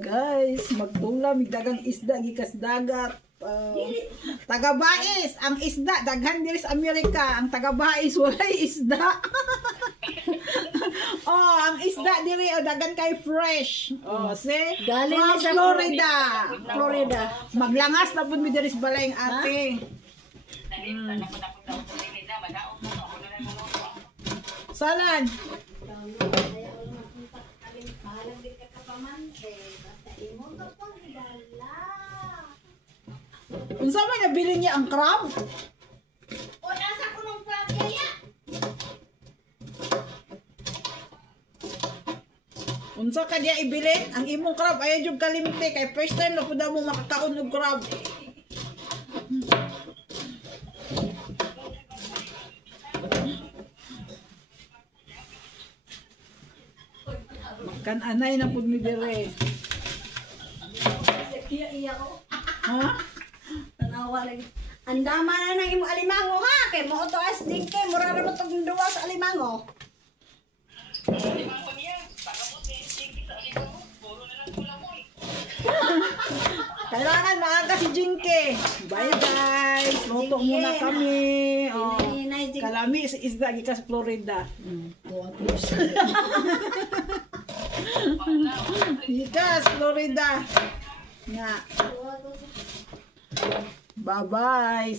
Guys, magtulam dagang isda gikas dagat. Taga-bais ang isda daghan diri sa Amerika, ang taga-bais walay isda. Oh, ang isda diri daghan kay fresh. Oh, see? Galing from sa Florida. Maglangas na pud mi diri sa balay ang ate. Salan. Unsa man nabili niya ang crab? O nasa kulong crab kaya? Unsa ka diya ibilin? Ang imong crab ayaw jud kalimte kay first time na pud mo makakaon og crab. Kan anay na pud mi dire. Iya ko. Ha? Tanawa lagi. Andama na nang imo alimango ha kay mo to as din kay mura ra mo tog duwa sa alimango. Kailangan maaga si Jinky. Bye guys. Luto muna kami. Oh. Kalami is isda gikas Florida. Gikas Florida. Nga. Bye-bye.